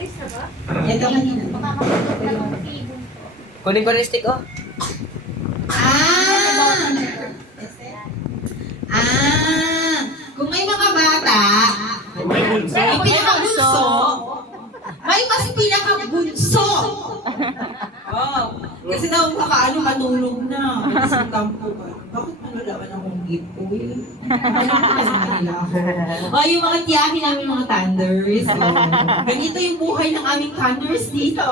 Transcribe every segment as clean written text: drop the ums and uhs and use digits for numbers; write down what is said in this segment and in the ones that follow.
Ito kanina. Kunin ko rin stick, oh. Kung may mga bata, May bulso. may pinakabunso, may mas pinakabunso. Oh, kasi daw baka matulog na. Kasi tampo ka. Bakit malalaman akong giveaway? Ano ka nila ako? Oh, yung mga tiyaki namin mga thunders. Oh. Ganito yung buhay ng aming thunders dito.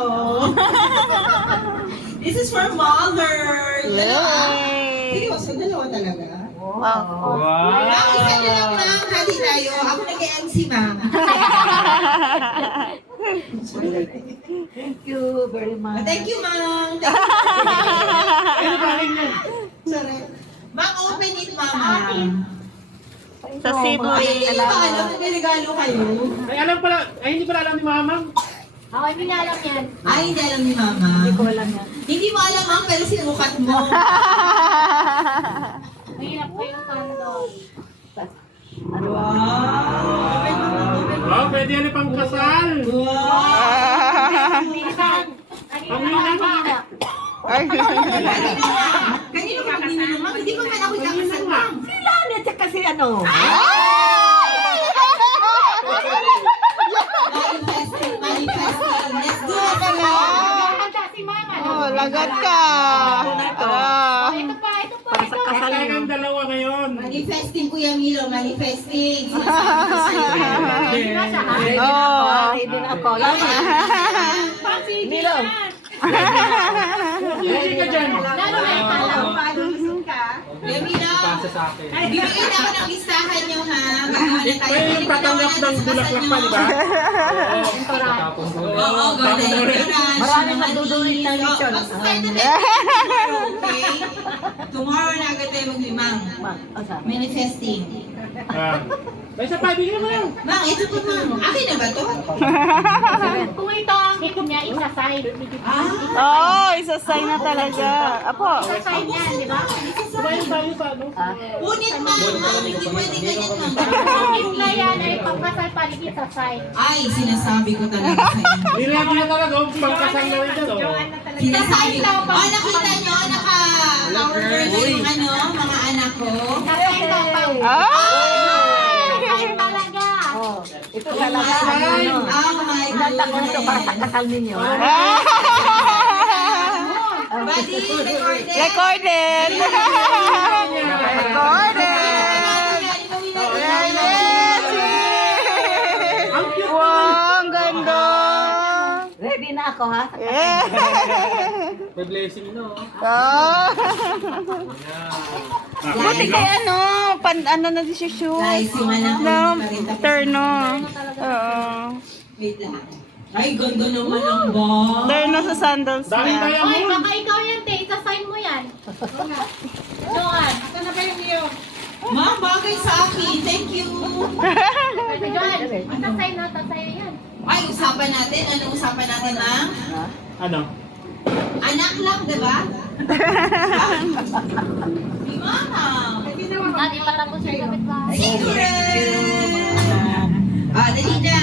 This is for mother. Dalawa. Seryoso, dalawa talaga. Wow. Ma'am, isa na lang ma'am. Hati tayo. Ako nag-MC ma'am. Thank you very much. Thank you ma'am. Ano galing yan? Sorry. Ma'am, open it ma'am. Sa Cebu. Ay, hindi ba alam na may regalo kayo? Ay, alam pala. Ay, hindi pala alam ni Mama. Ako, hindi na alam yan. Ay, hindi alam ni mama. Hindi ko alam yan. Hindi mo alam ma'am, pero sinukat mo. Mahirap ko yung kandol. Ano? Wow. Open mo ma'am, open mo. Wow, pwede yan pang kasal. Wow. Kanino ka magninino ma'am? Hindi pa man ako ikakasal ma'am. Sila na tsaka si ano? Manifesting, manifesting. Let's do it na Handa si mama. Oh, lagat ka. Ah. Ito pa, ito pa. Para sa kasal Kasal niyo. ng dalawa ngayon. Manifesting, Kuya Milo, manifesting. Sinasabi ko sa'yo. Oh. Hindi na ako. Lama. Milo. Hindi ka dyan. Lalo na ikaw. Kuya Milo, bibigyan na ako ng listahan nyo ha. Gagawa na tayo. May patanggap ng bulaklak pa, di ba? Oo, ganda. Maraming magdudulit na lechon. Okay? Tomorrow na agad tayo maglimang. Manifesting. Ah. May isa pa, bigyan mo lang. Ma'am, ito po ma'am. Akin na ba to? Kung ito ang hit niya, isa-side. Oh, isa-sign na talaga. Apo. Isa-side yan, di ba? Kumain tayo sa ano? Unit ma'am, ma'am. Hindi pwede ganyan ma'am. Ang hit na yan ay pagkasal paligid sa side. Ay, sinasabi ko talaga sa inyo. Nilagyan na talaga, pang kasal na rin dyan. oh. Sinasabi ko. Oh, nakita nyo, naka-power girl yung ano, mga anak ko. Sa-side daw pa. Sa-side talaga. Oh, ito talaga ang ano. Oh my Inanta ko nito para sa kasal ninyo. Buddy, recorded. Recorded. Recorded. Ang cute Wow, ang ganda. Ready na ako ha? Yeah. May blessing no. Ah. Buti kay ano, ano na si Shushu. Guys, yung anak ko No, pa rin tapos. terno. Oo. Wait lang. Ay, ganda naman ang bag. Terno sa sandals Daling niya. kaya Oy, mo. baka ikaw yan, te. Isa-sign mo yan. Joan. Ito na ba yung iyo? Ma'am, bagay sa akin. Thank you. Joan, isa-sign na, sa'yo yan. Ay, usapan natin. Anong usapan natin, ma'am? Ano? Anak lang, di ba? Di mama. Hindi pa tapos yung kapit bahay. Secret! Ah, dali na.